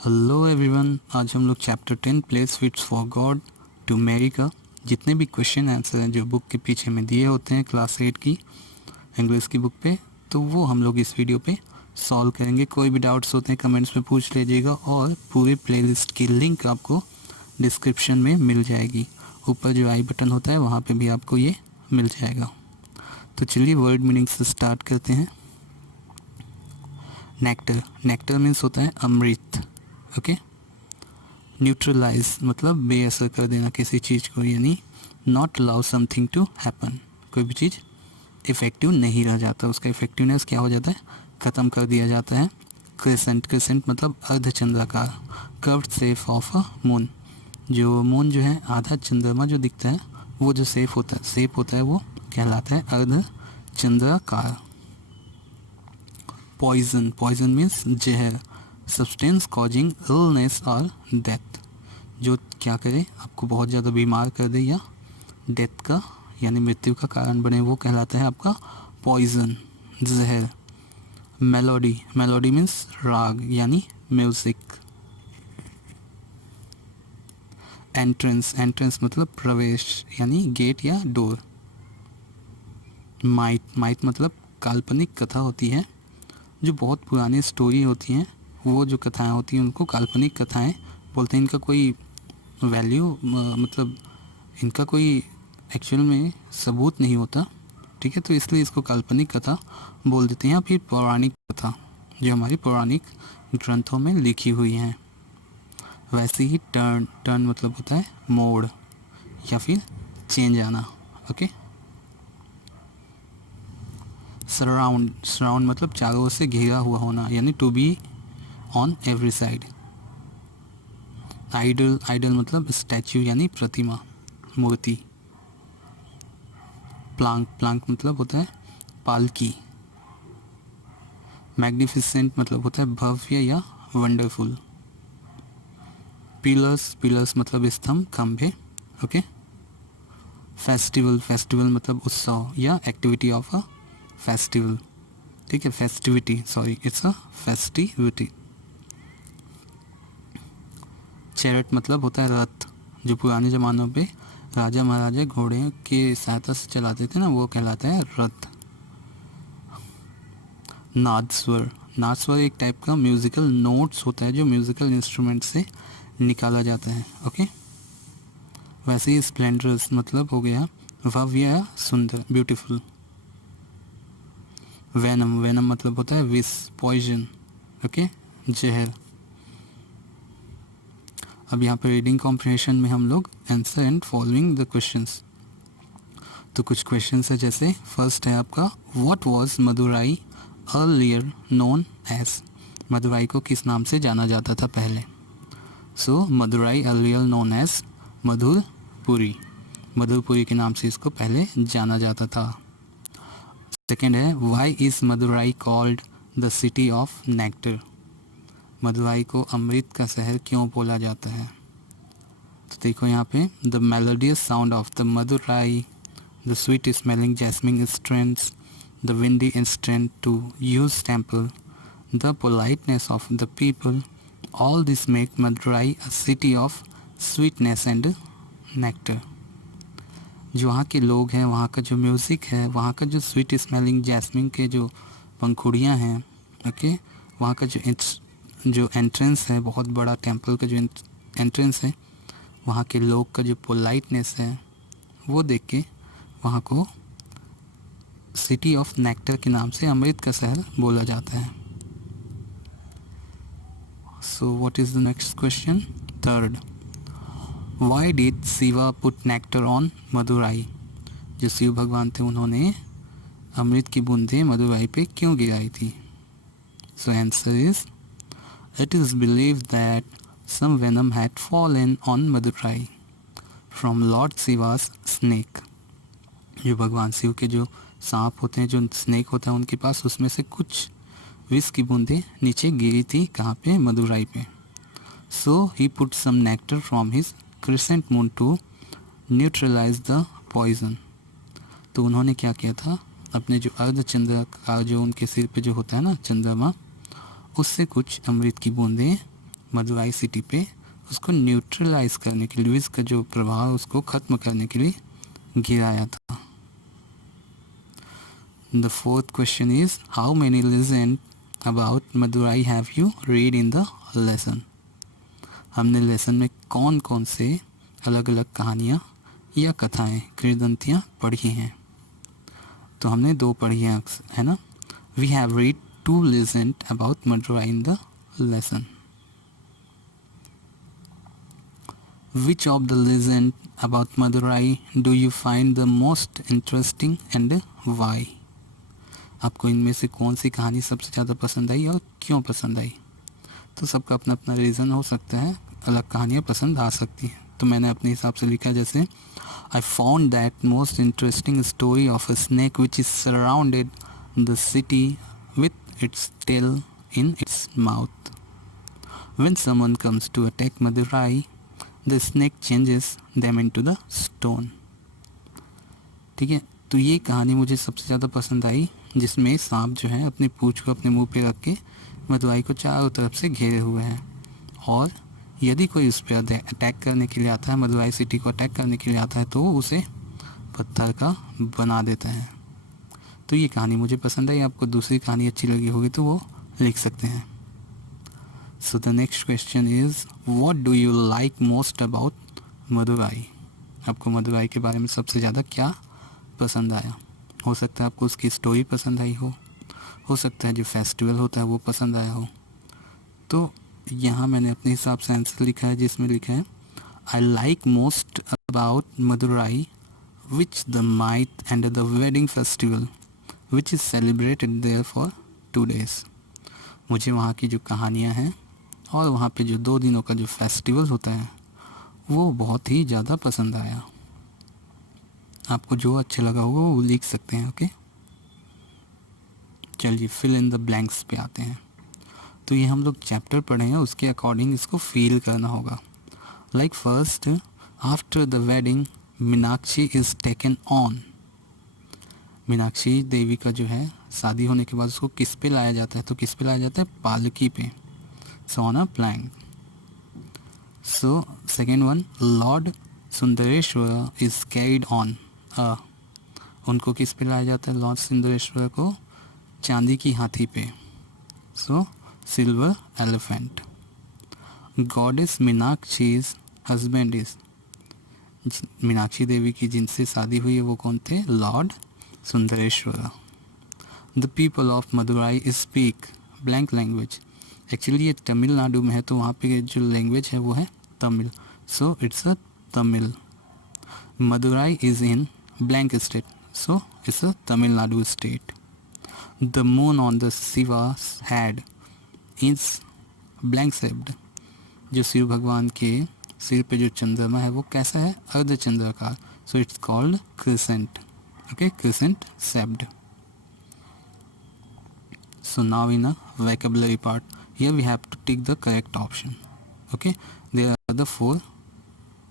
Hello everyone, आज हम लोग chapter 10 place fits for God to marry का जितने भी क्वेश्चन आंसर हैं जो बुक के पीछे में दिए होते हैं क्लास 8 की इंग्लिश की बुक पे, तो वो हम लोग इस वीडियो पे सॉल्व करेंगे। कोई भी डाउट्स होते हैं कमेंट्स में पूछ लीजिएगा और पूरे प्लेलिस्ट की लिंक आपको डिस्क्रिप्शन में मिल जाएगी। ऊपर जो आई बटन होता है वहाँ पे भी आपको ये मिल जाएगा। तो चलिए वर्ड मीनिंग से स्टार्ट करते हैं। नेक्टर, नेक्टर मीन्स होता है अमृत। ओके। न्यूट्रलाइज मतलब बेअसर कर देना किसी चीज़ को, यानी not allow something to happen. कोई भी चीज़ इफ़ेक्टिव नहीं रह जाता, उसका इफ़ेक्टिवनेस क्या हो जाता है, ख़त्म कर दिया जाता है। क्रिसेंट, क्रिसेंट मतलब अर्धचंद्राकार। Curved shape of a moon, जो मून जो है आधा चंद्रमा जो दिखता है वो जो शेप होता है वो कहलाता है अर्धचंद्राकार। पॉइजन, पॉइजन मीन्स जहर। सब्सटेंस कॉजिंग इलनेस और डेथ, जो क्या करे आपको बहुत ज़्यादा बीमार कर दे या डेथ का यानी मृत्यु का कारण बने, वो कहलाता है आपका पॉइजन, जहर। मेलोडी, मेलोडी मीन्स राग यानी म्यूज़िक। एंट्रेंस, एंट्रेंस मतलब प्रवेश यानी गेट या डोर। माइट, माइट मतलब काल्पनिक कथा होती है, जो बहुत पुरानी स्टोरी होती हैं, वो जो कथाएं होती हैं उनको काल्पनिक कथाएं बोलते हैं। इनका कोई वैल्यू मतलब इनका कोई एक्चुअल में सबूत नहीं होता, ठीक है, तो इसलिए इसको काल्पनिक कथा बोल देते हैं या फिर पौराणिक कथा जो हमारी पौराणिक ग्रंथों में लिखी हुई हैं। वैसे ही टर्न, टर्न मतलब होता है मोड़ या फिर चेंज आना। ओके। सराउंड, सराउंड मतलब चारों ओर से घिरा हुआ होना यानी to be on every side. Idol, idol मतलब स्टैच्यू यानी प्रतिमा, मूर्ति। प्लांक, प्लांक मतलब होता है पालकी। मैग्निफिसेंट मतलब होता है भव्य या वंडरफुल। पिलर्स, पिलर्स मतलब स्तंभ, खंभे। ओके। फेस्टिवल, फेस्टिवल मतलब उत्सव या एक्टिविटी ऑफ अ फेस्टिवल, ठीक है, festivity, sorry it's a festivity. Chariot मतलब होता है रथ, जो पुराने ज़मानों पे राजा महाराजा घोड़े की सहायता से चलाते थे ना, वो कहलाता है रथ। नादस्वर, नादस्वर एक टाइप का म्यूज़िकल नोट्स होता है जो म्यूज़िकल इंस्ट्रूमेंट से निकाला जाता है। ओके। वैसे ही स्प्लेंडरस मतलब हो गया भव्य या सुंदर, ब्यूटीफुल। वेनम, वेनम मतलब होता है विष, पॉइजन। ओके, जहर। अब यहाँ पे रीडिंग कॉम्प्रिहेंशन में हम लोग answer and following the questions. तो कुछ क्वेश्चंस है, जैसे फर्स्ट है आपका what was Madurai earlier known as, Madurai को किस नाम से जाना जाता था पहले। So Madurai earlier known as Madhurapuri, Madhurapuri के नाम से इसको पहले जाना जाता था। सेकेंड है why is Madurai called the city of nectar, Madurai को अमृत का शहर क्यों बोला जाता है। तो देखो यहाँ पे the melodious sound of the Madurai, the sweet smelling jasmine strands, the windy instant to use temple, the politeness of the people, all this make Madurai a city of sweetness and nectar. जो वहाँ के लोग हैं, वहाँ का जो म्यूज़िक है, वहाँ का जो स्वीट स्मेलिंग जैस्मिन के जो पंखुड़ियाँ हैं, ओके, वहाँ का जो एंट्रेंस है, बहुत बड़ा टेम्पल का जो एंट्रेंस है, वहाँ के लोग का जो पोलाइटनेस है, वो देख के वहाँ को सिटी ऑफ नेक्टर के नाम से, अमृत का शहर बोला जाता है। So what is the next question, third, why did Shiva put nectar on Madurai, जो शिव भगवान थे उन्होंने अमृत की बूंदें मदुराई पे क्यों गिराई थी। So answer is it is believed that some venom had fallen on Madurai from lord Shiva's snake, जो भगवान शिव के जो सांप होते हैं, जो स्नेक होता है उनके पास, उसमें से कुछ विष की बूंदें नीचे गिरी थी, कहाँ पे, मदुराई पे। So he put some nectar from his crescent moon to neutralise the poison, तो उन्होंने क्या किया था, अपने जो अर्धचंद्र का जो उनके सिर पे जो होता है ना चंद्रमा, उससे कुछ अमृत की बूंदें मदुराई सिटी पे उसको न्यूट्रलाइज करने के लिए, इसका जो प्रभाव उसको ख़त्म करने के लिए गिराया था। The fourth question is how many legend about Madurai have you read in the lesson. हमने लेसन में कौन कौन से अलग अलग कहानियाँ या कथाएं, किंवदंतियाँ पढ़ी हैं। तो हमने 2 पढ़ी हैं, है ना। We have read 2 legend about Madurai in the lesson. Which of the legend about Madurai do you find the most interesting and why? आपको इनमें से कौन सी कहानी सबसे ज़्यादा पसंद आई और क्यों पसंद आई। तो सबका अपना अपना रीज़न हो सकता है, अलग कहानियाँ पसंद आ सकती हैं। तो मैंने अपने हिसाब से लिखा, जैसे I found that most interesting story of a snake which is surrounded the city with its tail in its mouth. When someone comes to attack Madurai the snake changes them into the stone. ठीक है, तो ये कहानी मुझे सबसे ज़्यादा पसंद आई, जिसमें सांप जो है अपनी पूंछ को अपने मुंह पे रख के मदुराई को चारों तरफ से घेरे हुए हैं, और यदि कोई उस पर अटैक करने के लिए आता है, मदुराई सिटी को अटैक करने के लिए आता है, तो उसे पत्थर का बना देता है। तो ये कहानी मुझे पसंद आई। आपको दूसरी कहानी अच्छी लगी होगी तो वो लिख सकते हैं। So the next question is, what do you like most about Madurai. आपको मदुराई के बारे में सबसे ज़्यादा क्या पसंद आया। हो सकता है आपको उसकी स्टोरी पसंद आई हो सकता है जो फेस्टिवल होता है वो पसंद आया हो। तो यहाँ मैंने अपने हिसाब से आंसर लिखा है, जिसमें लिखा है I like most about Madurai which the might and the wedding festival which is celebrated there for 2 days। मुझे वहाँ की जो कहानियाँ हैं और वहाँ पे जो 2 दिनों का जो फेस्टिवल होता है वो बहुत ही ज़्यादा पसंद आया। आपको जो अच्छा लगा होगा वो लिख सकते हैं। ओके, चलिए फिल इन द ब्लैंक्स पे आते हैं। तो ये हम लोग चैप्टर पढ़े हैं, उसके अकॉर्डिंग इसको फील करना होगा। Like first, after the wedding Meenakshi is taken on. Meenakshi Devi का जो है शादी होने के बाद उसको किस पे लाया जाता है, तो किस पे लाया जाता है, पालकी पे, so on a plank. So second one, lord Sundareshwar is carried on a. उनको किस पे लाया जाता है, लॉर्ड सुंदरेश्वर को चांदी की हाथी पे, so silver elephant. Goddess Meenakshi's husband is, Meenakshi Devi की जिनसे शादी हुई है वो कौन थे, lord Sundareshwar. The people of Madurai speak blank language. Actually ये तमिलनाडु में है, तो वहाँ पे जो लैंग्वेज है वो है Tamil, so it's a Tamil. Madurai is in blank state, so it's a Tamil Nadu state. The moon on the Shiva's head is blank shaped. जो शिव भगवान के सिर पे जो चंद्रमा है वो कैसा है, अर्धचंद्राकार, so it's called crescent. Okay, crescent shaped. So now in a vocabulary part, here we have to tick the correct option. Okay, there are the 4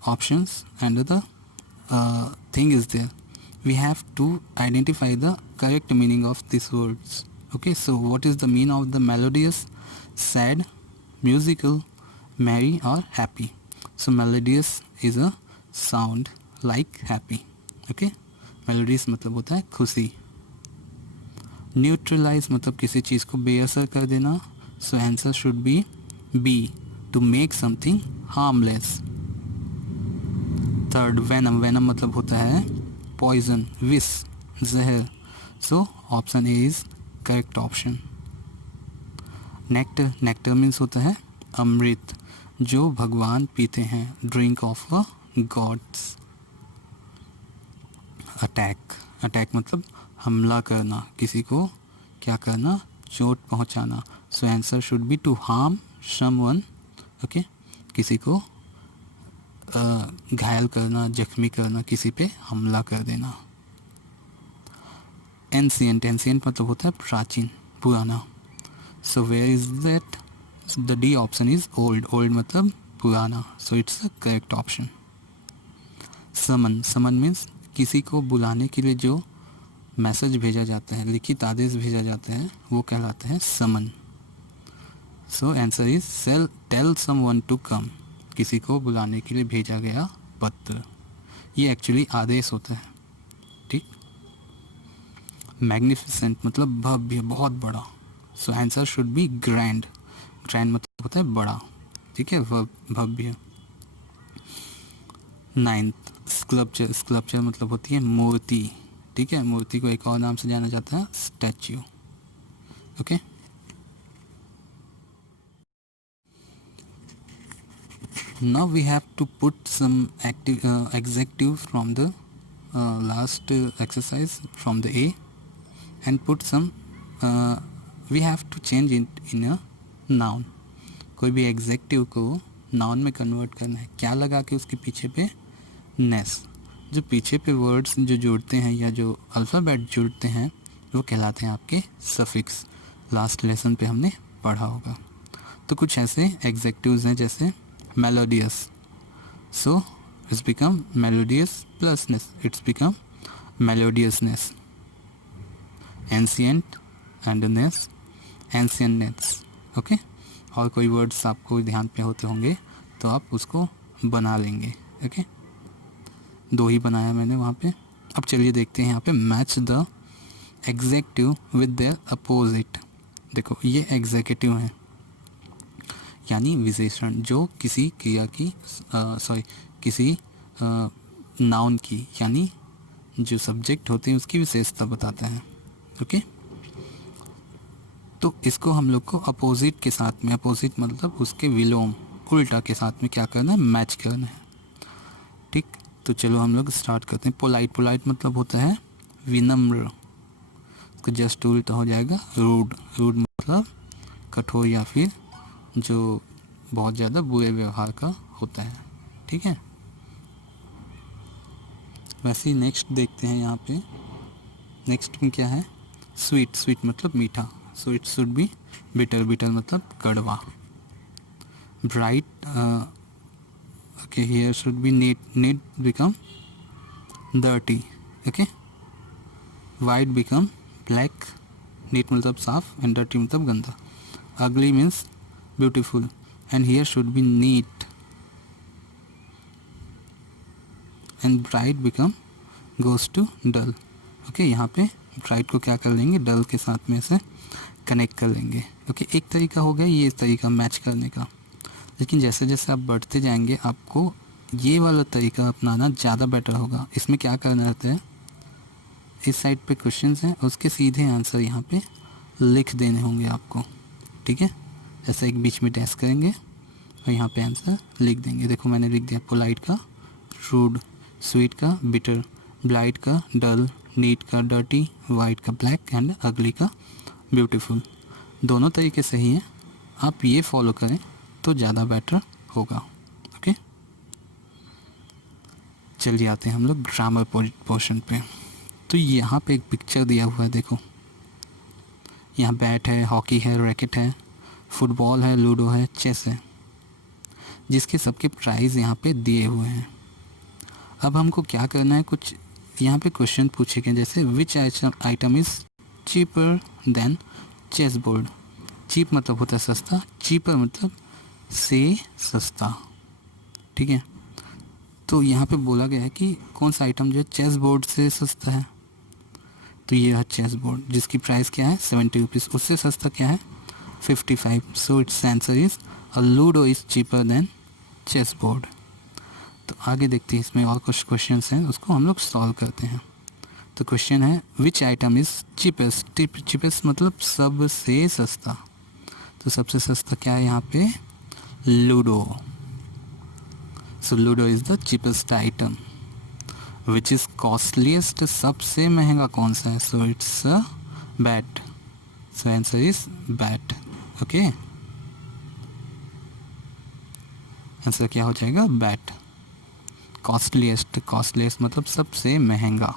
options and the thing is there. We have to identify the correct meaning of these words. Okay, so what is the meaning of the melodious, sad, musical, merry or happy? So melodious is a sound like happy. Okay, melodious मतलब होता है खुशी। Neutralise मतलब किसी चीज़ को बेअसर कर देना, so answer should be to make something harmless. Third, venom, venom मतलब होता है पॉइजन, विष, जहर, so option A is correct option. Nectar, nectar means होता है अमृत जो भगवान पीते हैं, drink of a gods. Attack, attack मतलब हमला करना, किसी को क्या करना, चोट पहुंचाना, so answer should be to harm someone. Okay, किसी को घायल करना, जख्मी करना, किसी पे हमला कर देना। एंशिएंट, एंशिएंट मतलब होता है प्राचीन, पुराना, so where is that, the D option is old, old मतलब पुराना, so it's the correct option. Summon, summon means किसी को बुलाने के लिए जो मैसेज भेजा जाता है, लिखित आदेश भेजा जाता है, वो कहलाता है summon. So answer is tell someone to come, किसी को बुलाने के लिए भेजा गया पत्र। ये एक्चुअली आदेश होता है, ठीक। मैग्निफिसेंट मतलब भव्य, बहुत बड़ा। सो answer should B grand. Grand मतलब होता है बड़ा, ठीक है, भव्य। 9th sculpture. स्कल्पचर मतलब होती है मूर्ति, ठीक है। मूर्ति को एक और नाम से जाना जाता है statue, okay. Now we have to put some adjective from the last exercise from the A and put some we have to change it in a noun। कोई भी एग्जेक्टिव को नाउन में कन्वर्ट करना है, क्या लगा के उसके पीछे पे नेस। जो पीछे पे वर्ड्स जो जोड़ते हैं या जो अल्फ़ाबेट जोड़ते हैं वो कहलाते हैं आपके सफिक्स। लास्ट लेसन पे हमने पढ़ा होगा। तो कुछ ऐसे एग्जेक्टिव्स हैं जैसे melodious, so it's become melodious plus ness, it's become melodiousness. Ancient and ness, ancientness, okay. और कोई वर्ड्स आपको ध्यान पे होते होंगे तो आप उसको बना लेंगे, ओके। 2 ही बनाया मैंने वहाँ पे। अब चलिए देखते हैं यहाँ पे match the adjective with their opposite. देखो ये एग्जीक्यूटिव है, यानी विशेषण जो किसी क्रिया की किसी नाउन की, यानी जो सब्जेक्ट होते हैं उसकी विशेषता बताता है, ओके। तो इसको हम लोग को अपोजिट के साथ में, अपोजिट मतलब उसके विलोम, उल्टा के साथ में क्या करना है, मैच करना है, ठीक। तो चलो हम लोग स्टार्ट करते हैं। पोलाइट। पोलाइट मतलब होता है विनम्र, उसका जस्ट उल्टा हो जाएगा रूड। रूड मतलब कठोर या फिर जो बहुत ज़्यादा बुरे व्यवहार का होता है, ठीक है। वैसे ही नेक्स्ट देखते हैं यहाँ पे। नेक्स्ट में क्या है, स्वीट। स्वीट मतलब मीठा, so it should be bitter. Bitter मतलब कड़वा। Bright, okay, here should be neat. Neat become dirty, okay. White become black. Neat मतलब साफ एंड डर्टी मतलब गंदा। Ugly means beautiful and here should be neat, and bright become goes to dull, okay. यहाँ पे bright को क्या कर लेंगे, डल के साथ में से कनेक्ट कर लेंगे, ओके। एक तरीका हो गया ये तरीका मैच करने का, लेकिन जैसे जैसे आप बढ़ते जाएंगे आपको ये वाला तरीका अपनाना ज़्यादा बेटर होगा। इसमें क्या करना रहता है, इस साइड पे क्वेश्चंस हैं, उसके सीधे आंसर यहाँ पे लिख देने होंगे आपको, ठीक है। ऐसा एक बीच में डैश करेंगे और यहाँ पे आंसर लिख देंगे। देखो मैंने लिख दिया पोलाइट का रूड, स्वीट का बिटर, ब्राइट का डल, नीट का डर्टी, वाइट का ब्लैक एंड अगली का ब्यूटीफुल। दोनों तरीके सही हैं, आप ये फॉलो करें तो ज़्यादा बेटर होगा, ओके। चलिए आते हैं हम लोग ग्रामर पोर्शन पे। तो यहाँ पे एक पिक्चर दिया हुआ है, देखो यहाँ बैट है, हॉकी है, रैकेट है, फुटबॉल है, लूडो है, चेस है, जिसके सबके प्राइस यहाँ पे दिए हुए हैं। अब हमको क्या करना है, कुछ यहाँ पे क्वेश्चन पूछे गए जैसे which item is cheaper than chess board. Cheap मतलब होता है सस्ता, चीपर मतलब से सस्ता, ठीक है। तो यहाँ पे बोला गया है कि कौन सा आइटम जो है चेस बोर्ड से सस्ता है, तो ये है चेस बोर्ड जिसकी प्राइस क्या है 70 रुपीज़। उससे सस्ता क्या है 55। So it's answer is a ludo is cheaper than chess board. तो आगे देखते हैं, इसमें और कुछ क्वेश्चंस हैं उसको हम लोग सॉल्व करते हैं। तो क्वेश्चन है which item is cheapest. Cheapest मतलब सबसे सस्ता, तो सबसे सस्ता क्या है यहाँ पे, ludo. So ludo is the cheapest item. Which is costliest, सबसे महंगा कौन सा है, so it's bat. So answer is bat, okay. Answer क्या हो जाएगा, बैट। कॉस्टलीस्ट, कॉस्टलीस्ट मतलब सबसे महंगा।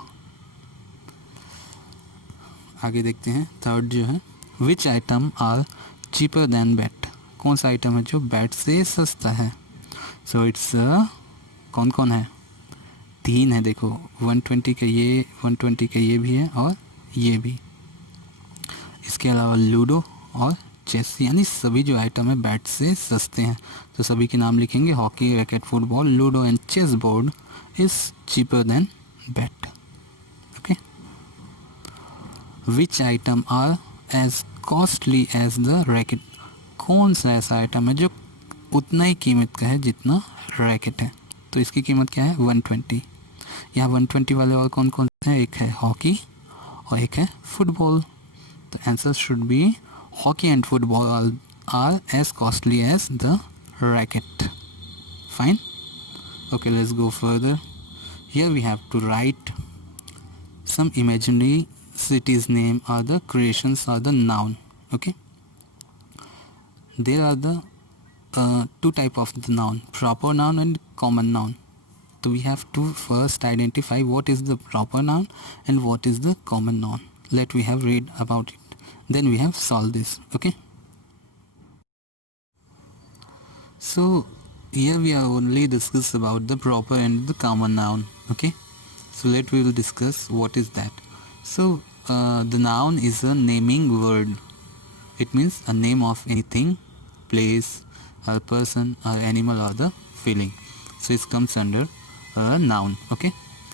आगे देखते हैं थर्ड जो है which item are cheaper than bat. कौन सा आइटम है जो बैट से सस्ता है, सो इट्स कौन कौन है, 3 है देखो, 120 का ये, 120 का ये भी है और ये भी। इसके अलावा लूडो और चेस, यानी सभी जो आइटम है बैट से सस्ते हैं। तो सभी के नाम लिखेंगे, hockey, racket, football, ludo and chess board is cheaper than bat. Okay, which item are as costly as the racket, कौन सा ऐसा आइटम है जो उतना ही कीमत का है जितना रैकेट है। तो इसकी कीमत क्या है, 120। यहाँ 120 वाले और कौन कौन से हैं, एक है हॉकी और एक है फुटबॉल। तो answer should be hockey and football are as costly as the racket. Fine, okay, let's go further. Here we have to write some imaginary cities name or the creations or the noun. Okay, there are the two type of the noun, proper noun and common noun. So we have to first identify what is the proper noun and what is the common noun. Let we have read about it, then we have solved this. Okay, so here we are only discuss about the proper and the common noun. Okay, so let we will discuss what is that. So the noun is a naming word. It means a name of anything, place, or person, or animal, or the feeling. So it comes under a noun. Okay,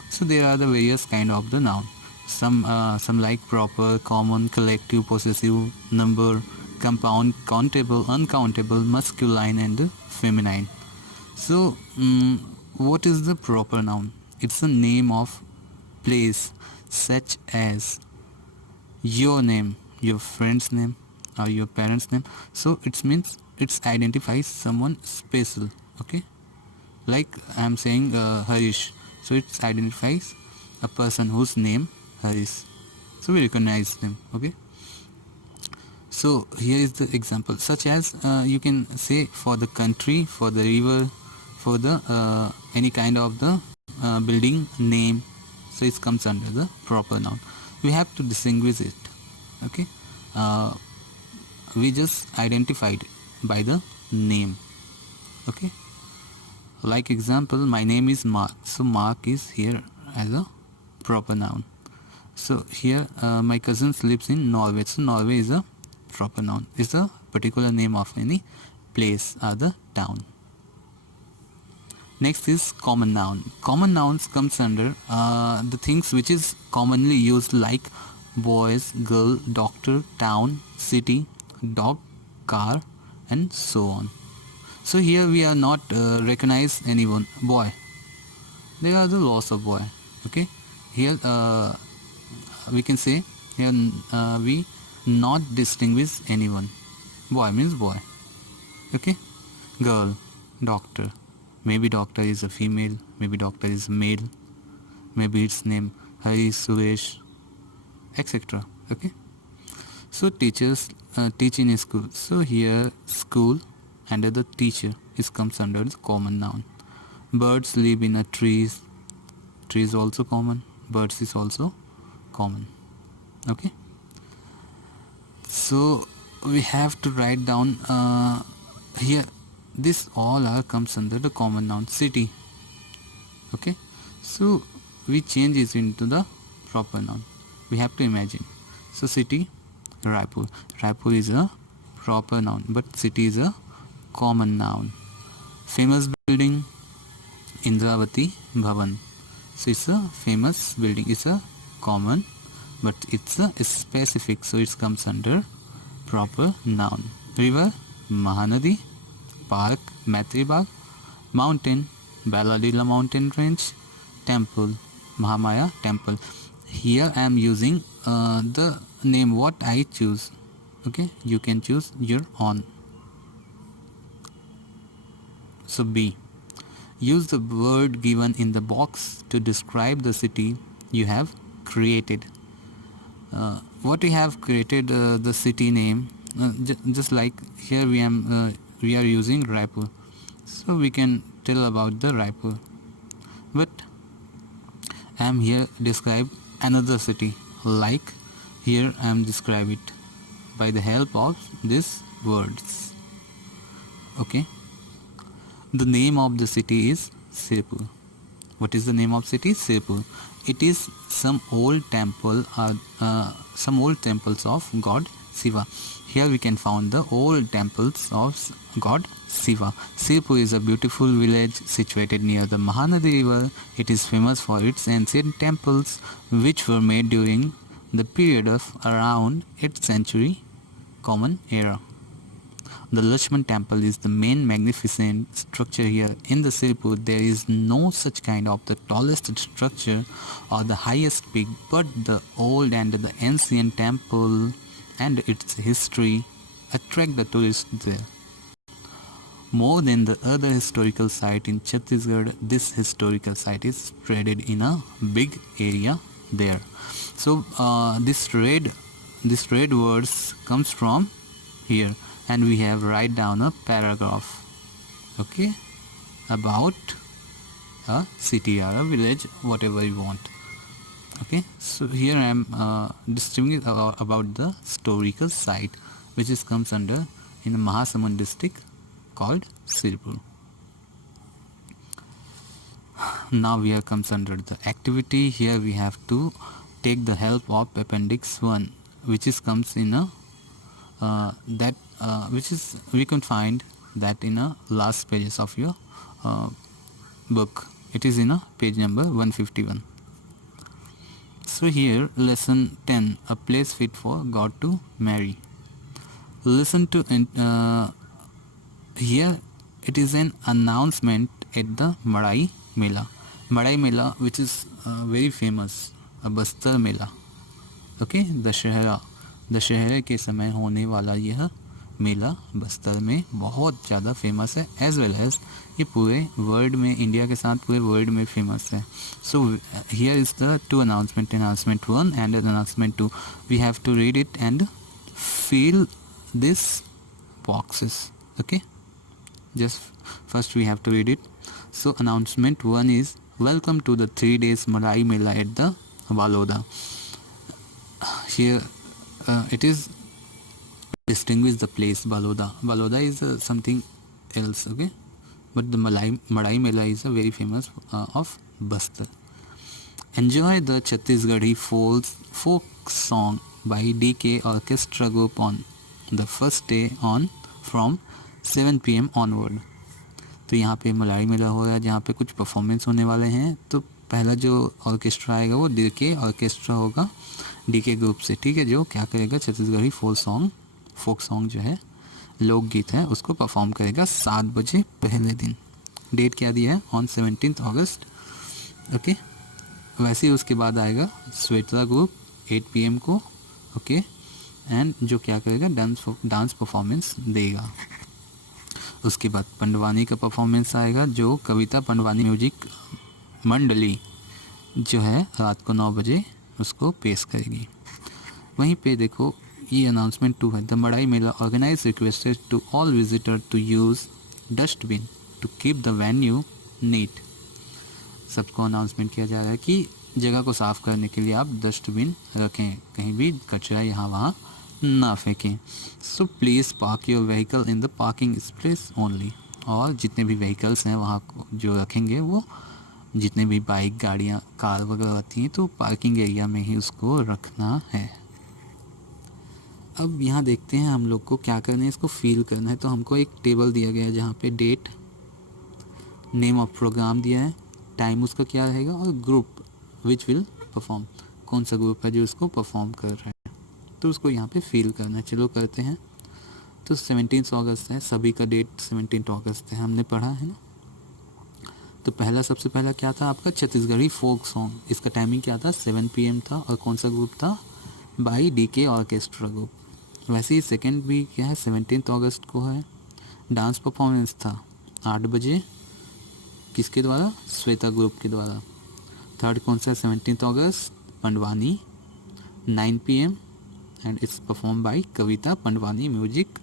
so there are the various kind of the noun. Some like proper, common, collective, possessive, number, compound, countable, uncountable, masculine and feminine. So what is the proper noun? It's the name of place, such as your name, your friend's name, or your parents' name. So it means it identifies someone special. Okay, like I am saying Harish, so it identifies a person whose name Harish, so we recognize them. Okay, so here is the example, such as you can say for the country, for the river, for the any kind of the building name. So it comes under the proper noun. We have to distinguish it. Okay, we just identified by the name. Okay, like example, my name is Mark, so Mark is here as a proper noun. So here my cousin lives in Norway, so Norway is a proper noun, is a particular name of any place or the town. Next is common noun. Common nouns comes under the things which is commonly used, like boys, girl, doctor, town, city, dog, car, and so on. So here we are not recognize anyone. Boy, there are the loss of boy. Okay, here we can say here we not distinguish anyone. Boy means boy. Okay, girl, doctor, maybe doctor is a female, maybe doctor is a male, maybe its name Hari, Suresh, etc. Okay, so teachers teach in a school, so here school under the teacher is comes under the common noun. Birds live in a trees, trees also common, birds is also common. Okay, so we have to write down here this all are comes under the common noun. City, okay, so we change it into the proper noun. We have to imagine, so city, Raipur. Raipur is a proper noun, but city is a common noun. Famous building, Indravati Bhavan, so it's a famous building, it's a common, but it's a specific, so it comes under proper noun. River, Mahanadi. Park, Maitri Bagh. Mountain, Baladila mountain range. Temple, Mahamaya temple. Here I am using the name what I choose. Okay, you can choose your own. So B, use the word given in the box to describe the city you have created. What we have created, the city name, just like here we are using Raipur, so we can tell about the Raipur, but I am here describe another city, like here I am describe it by the help of these words. Okay, the name of the city is Sirpur. What is the name of city? Sirpur. It is some old temple or some old temples of god Shiva. Here we can find the old temples of god Shiva. Sirpur is a beautiful village situated near the Mahanadi river. It is famous for its ancient temples, which were made during the period of around 8th century Common Era. The Lakshman temple is the main magnificent structure here. In the Sirpur, there is no such kind of the tallest structure or the highest peak, but the old and the ancient temple and its history attract the tourists there. More than the other historical site in Chhattisgarh, this historical site is spread in a big area there. So this red words comes from here, and we have write down a paragraph, okay, about a city or a village, whatever you want. Okay, so here I am describing about the historical site which is comes under in the Mahasamand district called Sirpur. Now we are comes under the activity. Here we have to take the help of appendix 1, which is comes in a which is we can find that in a last pages of your book. It is in a page number 151. So here lesson 10, a place fit for God to marry. Listen to here it is an announcement at the Madai Mela. Madai Mela, which is very famous, a Bastar Mela. Okay, दशहरे के समय होने वाला यह मेला बस्तर में बहुत ज़्यादा famous है, एज वेल एज ये पूरे वर्ल्ड में, इंडिया के साथ पूरे वर्ल्ड में फेमस है. So here is the two announcement 1 and announcement 2. We have to read it and fill this boxes. Okay, just first we have to read it. So announcement 1 is, welcome to the 3 days Madai Mela at the Baloda. Here it is distinguish the place. Baloda is something else, okay, but the Madai Mela is a very famous of Bastar. Enjoy the Chhattisgarhi folk song by DK Orchestra Group on the first day on from 7 PM onward. तो यहाँ पे मलाई मेला हो रहा है जहाँ पे कुछ परफॉर्मेंस होने वाले हैं. तो पहला जो ऑर्केस्ट्रा आएगा वो डीके ऑर्केस्ट्रा होगा, डीके ग्रुप से, ठीक है, जो क्या करेगा छत्तीसगढ़ी फोक सॉन्ग जो है, लोकगीत है, उसको परफॉर्म करेगा 7 बजे पहले दिन. डेट क्या दिया है, ऑन 17 अगस्त. ओके, वैसे ही उसके बाद आएगा श्वेता ग्रुप 8 PM को, ओके, एंड जो क्या करेगा डांस परफॉर्मेंस देगा. उसके बाद पंडवानी का परफॉर्मेंस आएगा, जो कविता पंडवानी म्यूजिक मंडली जो है रात को 9 बजे उसको पेश करेगी. वहीं पे देखो ये अनाउंसमेंट 2 है. The Madai mela organise requested to all visitor to use dustbin to keep the venue neat. सबको अनाउंसमेंट किया जा रहा है कि जगह को साफ़ करने के लिए आप डस्टबिन रखें, कहीं भी कचरा यहाँ वहाँ ना फेंकें. So please park your vehicle in the parking space only. और जितने भी व्हीकल्स हैं वहाँ जो रखेंगे, वो जितने भी बाइक, गाड़ियाँ, कार वगैरह आती हैं, तो पार्किंग एरिया में ही उसको रखना है. अब यहाँ देखते हैं हम लोग को क्या करना है, इसको फील करना है. तो हमको एक टेबल दिया गया है जहाँ पे डेट, नेम ऑफ प्रोग्राम दिया है, टाइम उसका क्या रहेगा, और ग्रुप विच विल परफॉर्म, कौन सा ग्रुप है जो उसको परफॉर्म कर रहा है, तो उसको यहाँ पे फील करना है. चलो करते हैं. तो 17 अगस्त है, सभी का डेट 17 अगस्त है, हमने पढ़ा है ना. तो सबसे पहला क्या था आपका, छत्तीसगढ़ी फोक सॉन्ग. इसका टाइमिंग क्या था, 7 PM था, और कौन सा ग्रुप था, बाई डीके ऑर्केस्ट्रा ग्रुप. वैसे ही सेकंड भी क्या है, 17 अगस्त को है, डांस परफॉर्मेंस था 8 बजे, किसके द्वारा, श्वेता ग्रुप के द्वारा. थर्ड कौन सा, 17 अगस्त, Pandavani 9 PM, and it's performed by Kavita Pandwani Music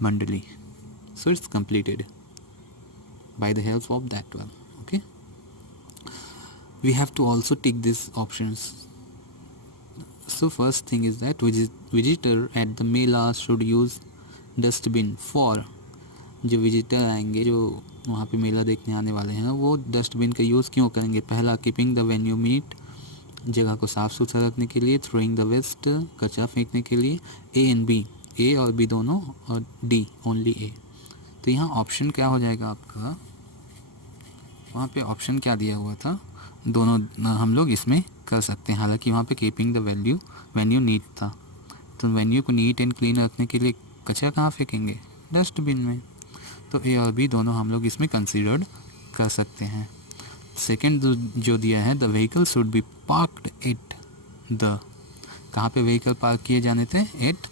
Mandali. So it's completed by the help of that one. Okay, we have to also tick these options. So first thing is that visitor at the mela should use dustbin for, जो visitor आएंगे, जो वहाँ पे मेला देखने आने वाले हैं, वो डस्टबिन का यूज़ क्यों करेंगे. पहला, कीपिंग द वेन्यू नीट जगह को साफ़ सुथरा रखने के लिए, थ्रोइंग द वेस्ट कचरा फेंकने के लिए, ए एंड बी, ए और बी दोनों, और डी ओनली ए। तो यहाँ ऑप्शन क्या हो जाएगा आपका, वहाँ पे ऑप्शन क्या दिया हुआ था, दोनों हम लोग इसमें कर सकते हैं। हालांकि वहाँ पे कीपिंग द वेन्यू नीट था, तो वेन्यू को नीट एंड क्लीन रखने के लिए कचरा कहाँ फेंकेंगे, डस्टबिन में। तो ए और बी दोनों हम लोग इसमें कंसीडर्ड कर सकते हैं। सेकंड जो दिया है, the vehicle should be parked at the, कहाँ पे व्हीकल पार्क किए जाने थे, at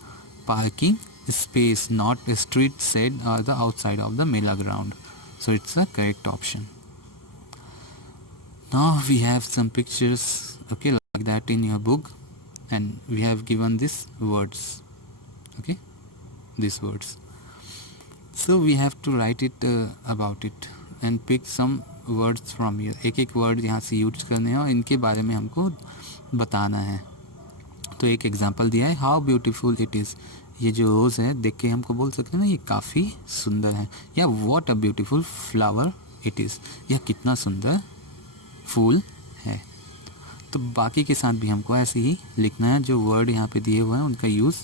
parking space not street side और the outside of the mela ground. So it's a correct option. Now we have some pictures, okay, like that in your book, and we have given these words, okay, these words. So we have to write it about it and pick some words from here. एक एक word यहाँ से use करने हैं और इनके बारे में हमको बताना है. तो एक एग्जांपल दिया है, हाउ ब्यूटीफुल इट इज़. ये जो रोज़ है देख के हमको बोल सकते हैं ना ये काफ़ी सुंदर है, या what a beautiful flower it is, यह कितना सुंदर फूल है. तो बाकी के साथ भी हमको ऐसे ही लिखना है, जो वर्ड यहाँ पे दिए हुए हैं उनका यूज़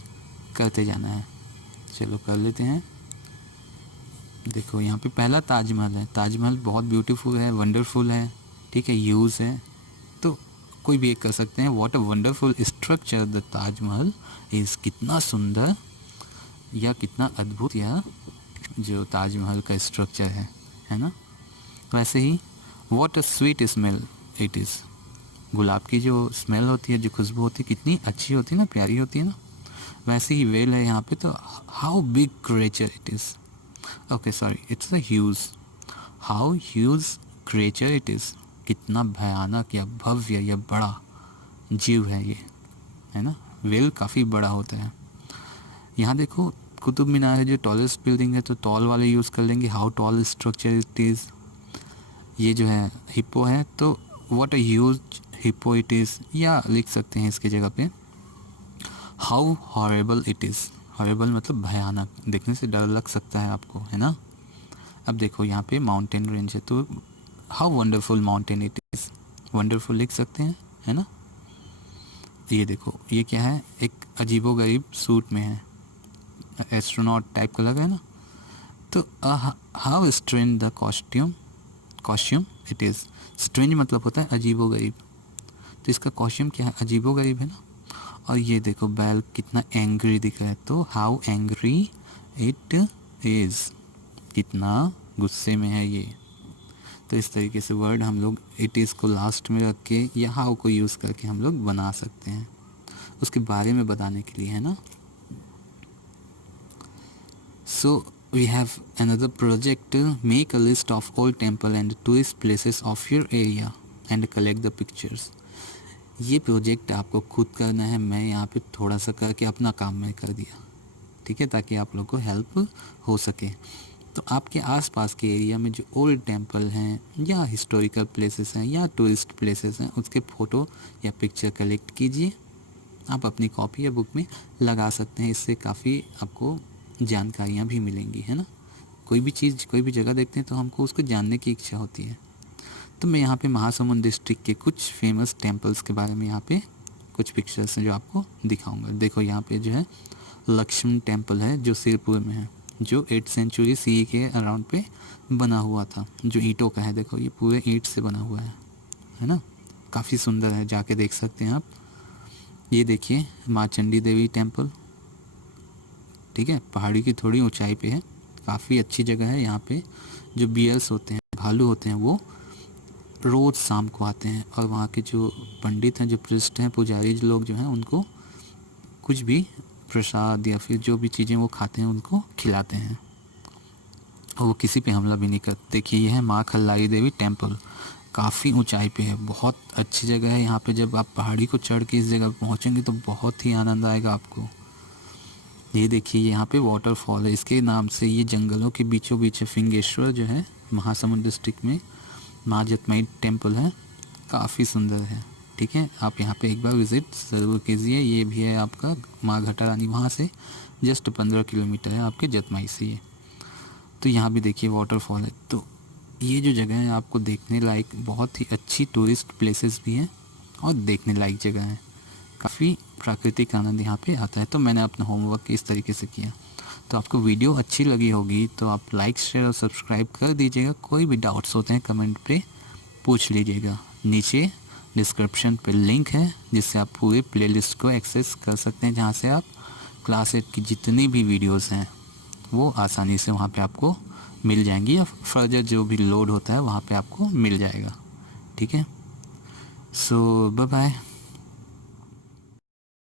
करते जाना है. चलो कर लेते हैं. देखो यहाँ पे पहला ताजमहल है. ताजमहल बहुत ब्यूटीफुल है, वंडरफुल है, ठीक है, यूज़ है, तो कोई भी एक कर सकते हैं. What a wonderful structure the Taj Mahal is, कितना सुंदर या कितना अद्भुत यह जो ताजमहल का स्ट्रक्चर है ना. वैसे ही what a sweet smell it is, गुलाब की जो स्मेल होती है, जो खुशबू होती है, कितनी अच्छी होती है ना, प्यारी होती है ना. वैसे ही वेल है यहाँ पे, तो how big creature it is. Okay sorry, it's a huge. How huge creature it is, कितना भयानक या भव्य या बड़ा जीव है ये, है ना. वेल काफ़ी बड़ा होता है. यहाँ देखो कुतुब मीनार है जो टॉलेस्ट बिल्डिंग है, तो टॉल वाले यूज़ कर लेंगे. How tall structure it is. ये जो है हिप्पो है, तो what a huge hippo it is, या लिख सकते हैं इसकी जगह पे how horrible it is. Horrible मतलब भयानक, देखने से डर लग सकता है आपको, है ना. अब देखो यहाँ पे माउंटेन रेंज है, तो how wonderful mountain it is, wonderful लिख सकते हैं, है ना. ये देखो ये क्या है, एक अजीबोगरीब सूट में है, एस्ट्रोनॉट टाइप का लगा है ना. तो how strange the costume it is. Strange मतलब होता है अजीबोगरीब, तो इसका कॉस्ट्यूम क्या है, अजीबोगरीब है ना. और ये देखो बैल कितना एंग्री दिख रहा है, तो हाउ एंग्री इट इज़, कितना गुस्से में है ये. तो इस तरीके से वर्ड हम लोग इट इज़ को लास्ट में रख के या हाउ को यूज़ करके हम लोग बना सकते हैं, उसके बारे में बताने के लिए, है ना. सो we have another project, make a list of all temple and tourist places of your area and collect the pictures. ये प्रोजेक्ट आपको खुद करना है, मैं यहाँ पे थोड़ा सा करके अपना काम मैं कर दिया, ठीक है, ताकि आप लोग को हेल्प हो सके. तो आपके आसपास के एरिया में जो ओल्ड टेम्पल हैं या हिस्टोरिकल प्लेसेस हैं या टूरिस्ट प्लेसेस हैं, उसके फ़ोटो या पिक्चर कलेक्ट कीजिए. आप अपनी कॉपी या बुक में लगा सकते हैं, इससे काफ़ी आपको जानकारियाँ भी मिलेंगी, है ना. कोई भी चीज़, कोई भी जगह देखते हैं तो हमको उसको जानने की इच्छा होती है. तो मैं यहाँ पे महासमुंद डिस्ट्रिक्ट के कुछ फेमस टेम्पल्स के बारे में यहाँ पे कुछ पिक्चर्स हैं जो आपको दिखाऊंगा. देखो यहाँ पे जो है लक्ष्मण टेम्पल है जो सिरपुर में है, जो 8th सेंचुरी CE के अराउंड पे बना हुआ था, जो ईंटों का है. देखो ये पूरे ईंट से बना हुआ है ना, काफ़ी सुंदर है, जाके देख सकते हैं आप. ये देखिए माँ चंडी देवी टेम्पल, ठीक है, पहाड़ी की थोड़ी ऊंचाई पे है, काफ़ी अच्छी जगह है. यहाँ पे जो बियर्स होते हैं, भालू होते हैं, वो रोज़ शाम को आते हैं और वहाँ के जो पंडित हैं, जो प्रिस्ट हैं, पुजारी लोग जो हैं, उनको कुछ भी प्रसाद या फिर जो भी चीज़ें वो खाते हैं उनको खिलाते हैं, और वो किसी पे हमला भी नहीं करते. देखिए ये है माँ खल्लारी देवी टेम्पल, काफ़ी ऊंचाई पे है, बहुत अच्छी जगह है. यहाँ पे जब आप पहाड़ी को चढ़ के इस जगह पहुँचेंगे तो बहुत ही आनंद आएगा आपको. ये देखिए यहाँ पे वाटरफॉल है, इसके नाम से ये जंगलों के बीचों बीच फिंगेश्वर जो है महासमुंद डिस्ट्रिक्ट में माँ जतमई टेम्पल है, काफ़ी सुंदर है, ठीक है. आप यहाँ पे एक बार विज़िट ज़रूर कीजिए. ये भी है आपका माँ घटा रानी, वहाँ से जस्ट 15 किलोमीटर है आपके जतमई से ये. तो यहाँ भी देखिए वाटरफॉल है. तो ये जो जगह है आपको देखने लायक बहुत ही अच्छी टूरिस्ट प्लेसेस भी हैं, और देखने लायक जगह है, काफ़ी प्राकृतिक आनंद यहाँ पे आता है। तो मैंने अपना होमवर्क इस तरीके से किया। तो आपको वीडियो अच्छी लगी होगी तो आप लाइक शेयर और सब्सक्राइब कर दीजिएगा। कोई भी डाउट्स होते हैं कमेंट पे पूछ लीजिएगा। नीचे डिस्क्रिप्शन पे लिंक है जिससे आप पूरे प्लेलिस्ट को एक्सेस कर सकते हैं, जहाँ से आप क्लास 8 की जितनी भी वीडियोस हैं वो आसानी से वहाँ पे आपको मिल जाएंगी, या फर्दर जो भी लोड होता है वहाँ पे आपको मिल जाएगा। ठीक है, सो बाय बाय।